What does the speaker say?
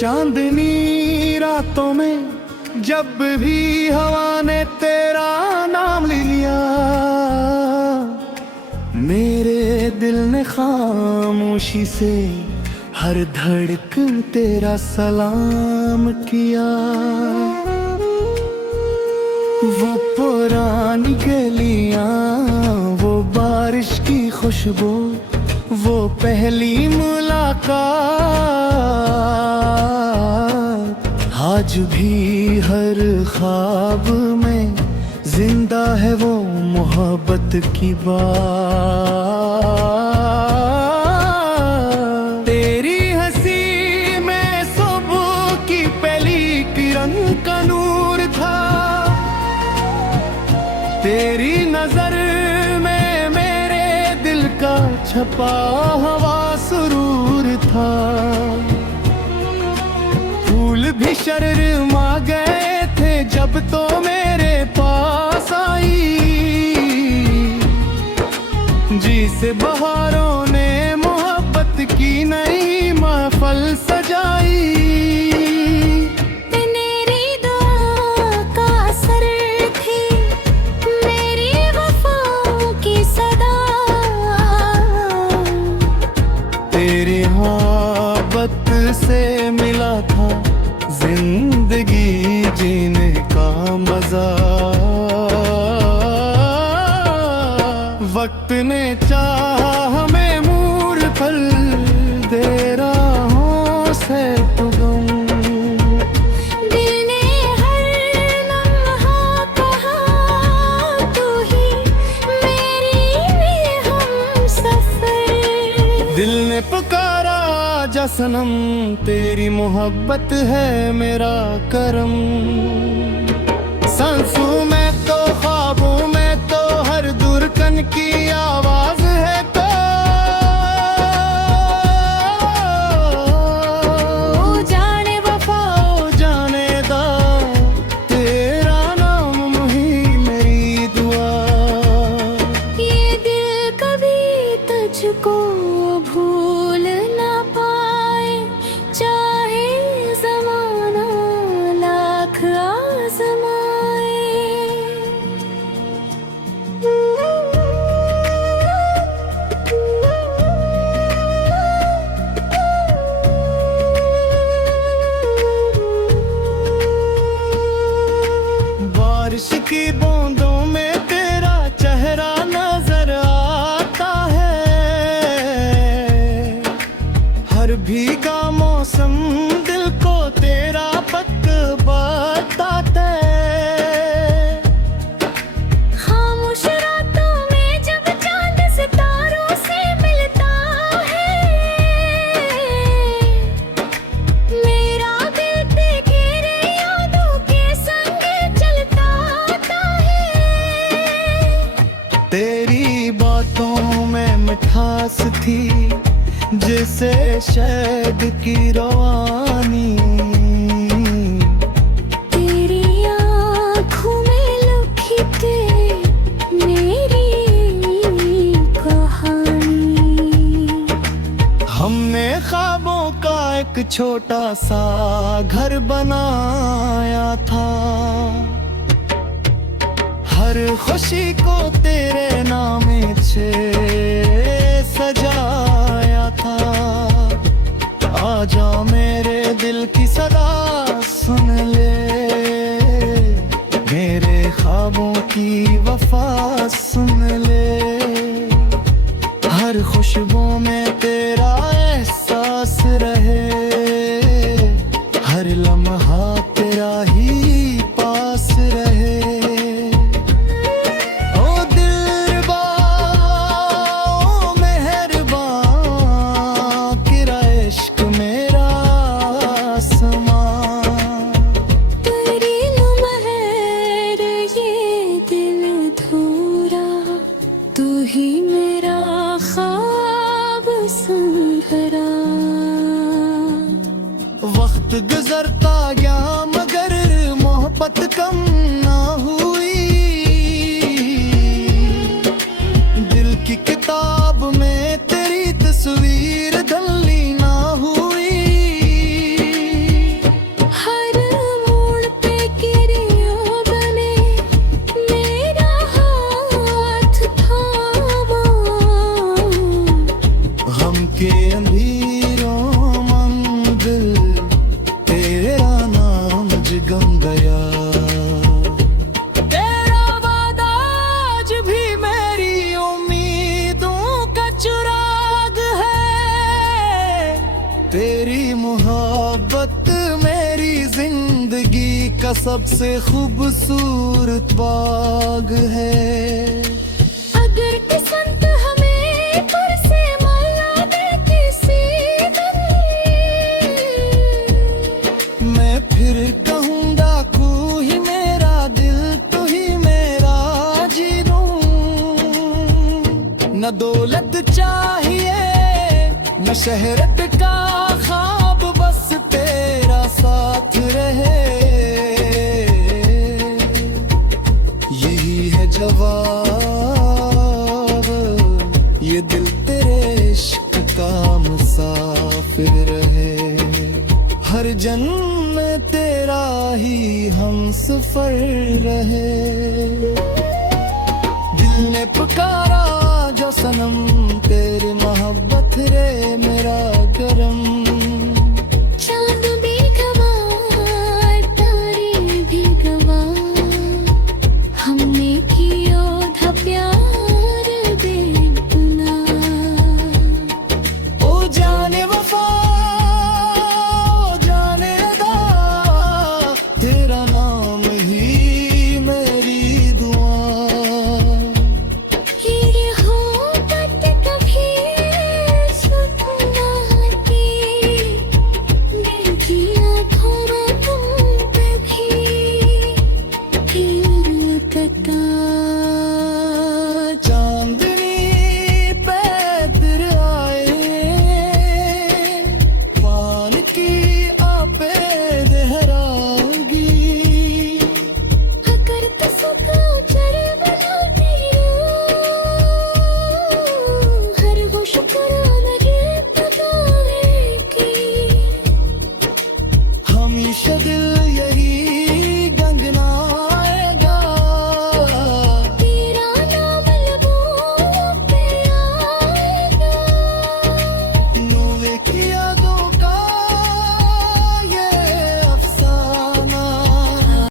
चांदनी रातों में जब भी हवा ने तेरा नाम लिया, मेरे दिल ने खामोशी से हर धड़कन तेरा सलाम किया। वो पुरानी गलियां, वो बारिश की खुशबू, वो पहली मुलाकात आज भी हर ख्वाब में जिंदा है वो मोहब्बत की बात। तेरी हंसी में सुबह की पहली किरण का नूर था, तेरी नजर में मेरे दिल का छपा हुआ सुरूर था। फूल भी शर्मा गए थे जब तो मेरे पास आई, जिसे बहारों ने मोहब्बत की नई महफिल सजाई। तेरी मोहब्बत से मिला था जिंदगी जीने का मजा। वक्त ने चाहा हमें मूर फल दे राहों से तो गम। दिल ने हर लम्हा कहा तू ही मेरी हमसफर। दिल ने पुकारा जा सनम, तेरी मोहब्बत है मेरा करम। सांसों में तो ख्वाबों में तो हर धड़कन की आवाज है तो जाने वफा जाने दा, तेरा नाम ही मेरी दुआ। ये दिल कभी तुझको भूल ना पाए, चाहे ज़माना लाख आज़माए। बारिश की बूंदों में तेरा चेहरा नजर आता है, हर भीगा मौसम दिल को तेरा पक बताता है। खामोश रातों में जब चांद सितारों से मिलता है, मेरा दिल तेरे यादों के संग चलता आता है। तेरी बातों में मिठास थी जैसे शहद की रवानी, तेरी आँखों में लुकी थे मेरी कहानी। हमने ख्वाबों का एक छोटा सा घर बनाया था, हर खुशी को तेरे नामे से सजाया था। आजा मेरे दिल की सदा सुन ले, मेरे ख्वाबों की वफा सुन ले। हर खुशबू में तेरा एहसास रहे, हर लम्हा तेरा ही पास रहे। ओ दिलरुबा ओ मेहरबान, तेरा इश्क मेरा आसमां। तेरी लम्हें ये दिल धूरा, तू ही मेरा ख्वाब सुनहरा। वक्त गुजरता गया मगर मोहब्बत कम ना हुई, दिल की किताब में तेरी तस्वीर धल्ली ना हुई। गया। तेरा वादा आज भी मेरी उम्मीदों का चिराग है। तेरी मोहब्बत मेरी जिंदगी का सबसे खूबसूरत बाग है। अगर किस्मत हमें फिर से मिला दे किसी दिन, मैं फिर कहूँगा तू ही मेरा दिल, तू ही मेरा जीनू। न दौलत चाहिए न शहरत का ख्वाब, बस तेरा साथ रहे। यही है जवाब, ये दिल तेरे इश्क का मुसाफिर रहे। हर जन्म में तेरा ही हम सफर रहे। दिल ने पुकारा जो सनम, तेरी मोहब्बत रे मेरा करम।